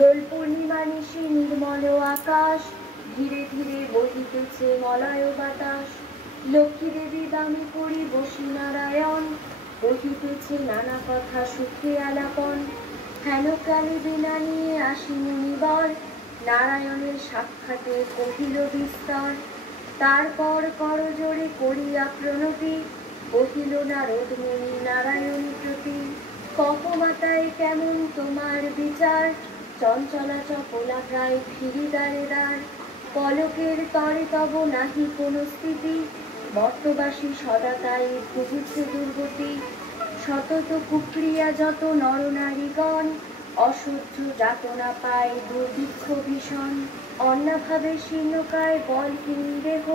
দোল পূর্ণিমা নিশি নির্মল আকাশ, ধীরে ধীরে বহিতেছে মলয় বাতাস। লক্ষ্মী দেবী দামি করি বসি নারায়ণ, বহিতেছে নানা কথা সুখে আলাপন। হেন কালে বিনা নিয়ে আসি মুনিবর, নারায়ণের সাক্ষাতে কহিল বিস্তর। তারপর করজোড়ে করিয়া প্রণতি, কহিল নারদ মুনি নারায়ণী প্রতি। কহ মাতায় কেমন তোমার বিচার, চঞ্চলা চপলা প্রায় ফিরি দ্বারে দ্বার। পলকের তরে তব নাহি কোনো স্থিতি, মর্তবাসী সদা তাই ভুগিছে দুর্গতি। শতত কুক্রিয়া যত নরনারীগণ, অসহ্য যাতনা পায় দুর্ভিক্ষ ভীষণ। অন্নাভাবে শীর্ণকায় বলহীন দেহ,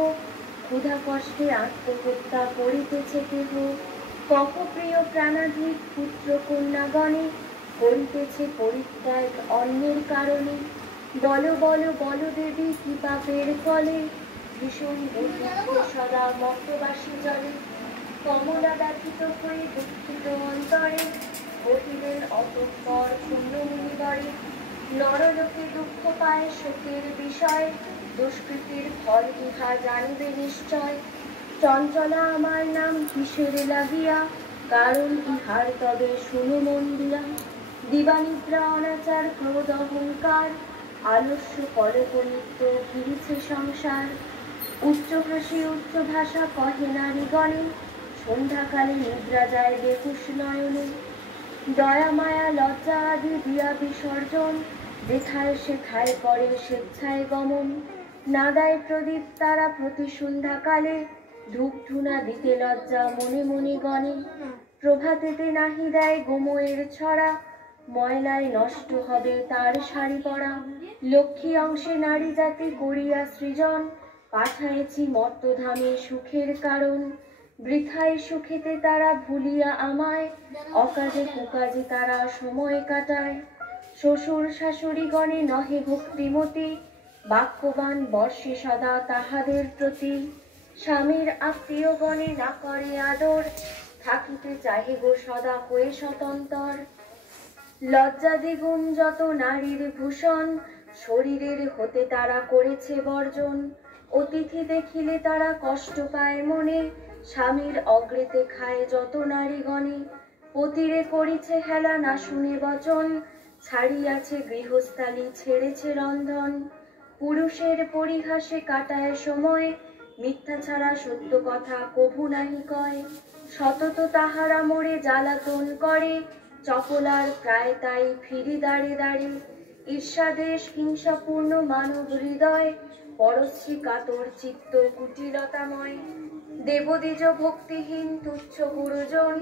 ক্ষুধা কষ্টে আত্মহত্যা করিতেছে কেহ। কহ প্রিয় প্রাণাধিক পুত্র কন্যাগণে, করিতেছে পরিত্যাগ অন্যের কারণে। বল বল বল দেবী কি পাপের ফলে, ভীষণ দুর্ভিক্ষ সদা মর্তবাসী জলে। কমলা ব্যথিত হয়ে দুঃখিত অন্তরে, কহিলেন অতঃপর পুণ্য মুনিবরে। নরলোকে দুঃখ পায় শোকের বিষয়, দুষ্কৃতির ফল ইহা জানিবে নিশ্চয়। চঞ্চলা আমার নাম কিসের লাগিয়া, কারণ ইহার তবে শুনো মন দিয়া। দিবানিদ্রা অনাচার ক্রোধ অহংকার, আলস্য কলকলিপ্ত ঘিরিছে সংসার। উচ্চ হাসি উচ্চ ভাষা কহে নারীগণে, সন্ধ্যাকালে নিদ্রা যায় বেহুশ নয়নে। দয়া মায়া লজ্জা আদি দিয়া বিসর্জন, যেথায় সেথায় করে স্বেচ্ছায় গমন। না দেয় প্রদীপ তারা প্রতি সন্ধ্যাকালে, ধূপ ধুনা দিতে লজ্জা মনে মনে গণে। প্রভাতেতে নাহি দেয় গোময়ের ছড়া, ময়লায় নষ্ট হবে তার শাড়ি পরা। লক্ষ্মী অংশে নারী জাতি করিয়া সৃজন, পাঠাইছি মর্তধামে সুখের কারণ। বৃথায় সুখেতে তারা ভুলিয়া আমায়, অকাজে কুকাজে তারা সময় কাটায়। শ্বশুর শাশুড়িগণে নহে ভক্তিমতী, বাক্যবান বর্ষে সদা তাহাদের প্রতি। স্বামীর আত্মীয়গণে না করে আদর, থাকিতে চাহে গো সদা হয়ে স্বতন্ত্র। লজ্জা দ্বিগুণ যত নারীর ভূষণ, শরীরের হতে তারা করেছে বর্জন। অতিথি দেখিলে তারা কষ্ট পায় মনে, স্বামীর অগ্রেতে খায় যত নারীগণে। পতিরে করিছে হেলা না শুনে বচন, ছাড়িয়াছে গৃহস্থালী ছেড়েছে রন্ধন। পুরুষের পরিহাসে কাটায় সময়, মিথ্যা ছাড়া সত্য কথা কভু নাহি কয়। সতত তাহারা মোরে জ্বালাতন করে, চপলার প্রায় তাই ফিরি দাঁড়ে দাঁড়ে। ঈর্ষাদেশ হিংসাপূর্ণ মানব হৃদয়, পরশ্রী কাতর চিত্ত কুটিলতাময়। দেবদ্বিজ ভক্তিহীন তুচ্ছ গুরুজন,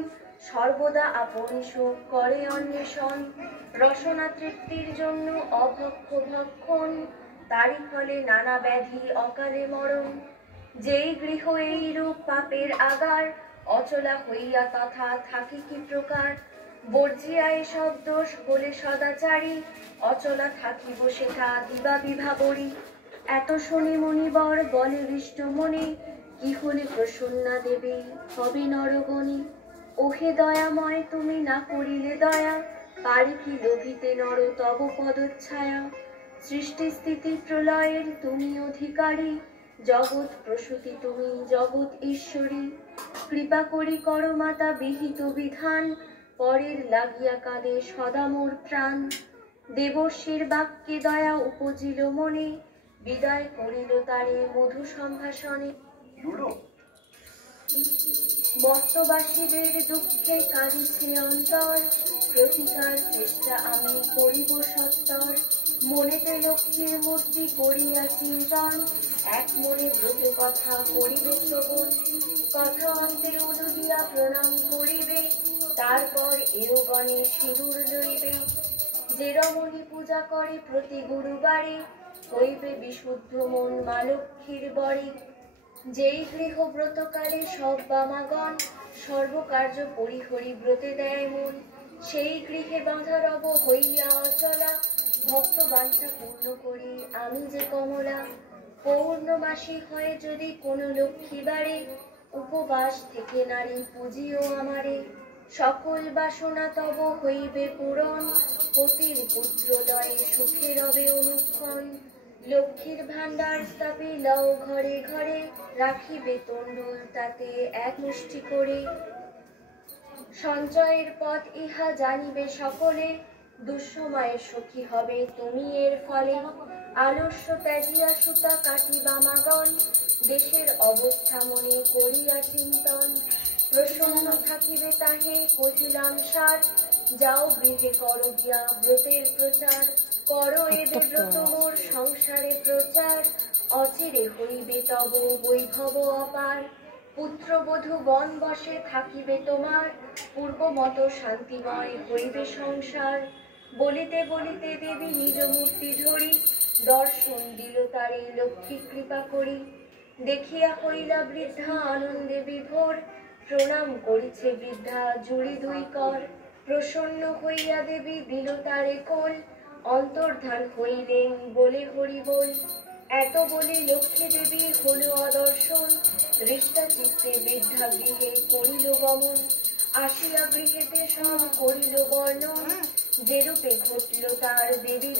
সর্বদা আপন সুখ করে অন্বেষণ। রসনা তৃপ্তির জন্য অভক্ষ ভক্ষণ, তারই ফলে নানা ব্যাধি অকালে মরণ। যেই গৃহ এই রূপ পাপের আগার, অচলা হইয়া তথা থাকে কি প্রকার। বর্জিয়া এসব দোষ বলে সদাচারী, অচলা থাকিব সেথা দিবা বিভাবরী। এত শুনি মুনিবর বলে হৃষ্ট মনে, কি হলে প্রসন্না দেবী হবে নরগণে। ওহে দয়াময় তুমি না করিলে দয়া, পারি কি লোভিতে নর তব পদচ্ছায়া। সৃষ্টি স্থিতি প্রলয়ের তুমি অধিকারী, জগৎ প্রসূতি তুমি জগৎ ঈশ্বরী। কৃপা করি কর মাতা বিহিত বিধান, পরের লাগিয়া কাঁদে সদা মোর প্রাণ। দেবর্ষীর বাক্যে দয়া উপজিল মনে, বিদায় করিল তারে মধু সম্ভাষণে। মর্তবাসীদের দুঃখে কাঁদিছে অন্তর, প্রতিকার চেষ্টা আমি করিব সত্তর। মনেতে লক্ষ্মীর মূর্তি করিয়া চিন্তন, এক মনে ব্রত কথা করিবে শ্রবণ। কথা অন্তে উলু দিয়া প্রণাম করিবে, তারপর এও গণে সিঁদুর লইবে। যে রমণী পূজা করে প্রতি গুরুবারে, হইবে বিশুদ্ধ মন মা লক্ষ্মীর বরে। যেই গৃহ ব্রতকালে সব বামাগণ, সর্বকার্য পরিহরি ব্রতে দেয় মন। সেই গৃহে বাঁধা রব হইয়া অচলা, ভক্ত বাঞ্ছা পূর্ণ করি আমি যে কমলা। পৌর্ণমাসী হয় যদি কোনো লক্ষ্মী বারে, উপবাস থেকে নারী পুজিও আমারে। সকল বাসনা তব হইবে পূরণ, পতির পুত্রলয়ে সুখে রবে অনুক্ষণ। লক্ষ্মীর ভাণ্ডার স্থাপে লও ঘরে ঘরে, রাখিবে তণ্ডুল তাতে এক মুষ্টি করে। সঞ্চয়ের পথ ইহা জানিবে সকলে, দুঃসময়ে সুখী হবে তুমি এর ফলে। আলস্য ত্যাজিয়া সুতা কাটিবা মাগন, দেশের অবস্থা মনে করিয়া চিন্তন। প্রসন্ন থাকিবে তাহে কহিলাম সার, যাও গৃহে করো গিয়া ব্রতের প্রচার। করো এবে ব্রত মোর সংসারে প্রচার, অচিরে হইবে তব বৈভব অপার। পুত্রবধূ গণ বসে থাকিবে তোমার, পূর্বমত শান্তিময় হইবে সংসার। বলিতে বলিতে দেবী নিজ মূর্তি ধরি, দর্শন দিল তারে লক্ষ্মী কৃপা করি। দেখিয়া হইলা বৃদ্ধা আনন্দে বিভোর, প্রণাম করিছে বৃদ্ধা জুড়ি দুই কর। প্রসন্ন হইয়া দেবী দিল তারে কোল, অন্তর্ধান হইলেন বলে হরি বল। এত বলে লক্ষ্মী দেবী হল অদর্শন, হৃষ্টা চিত্তে বৃদ্ধা গৃহে করিল গমন। আসিয়া গৃহেতে সব করিল বর্ণন, যেরূপে ঘটল তার দেবী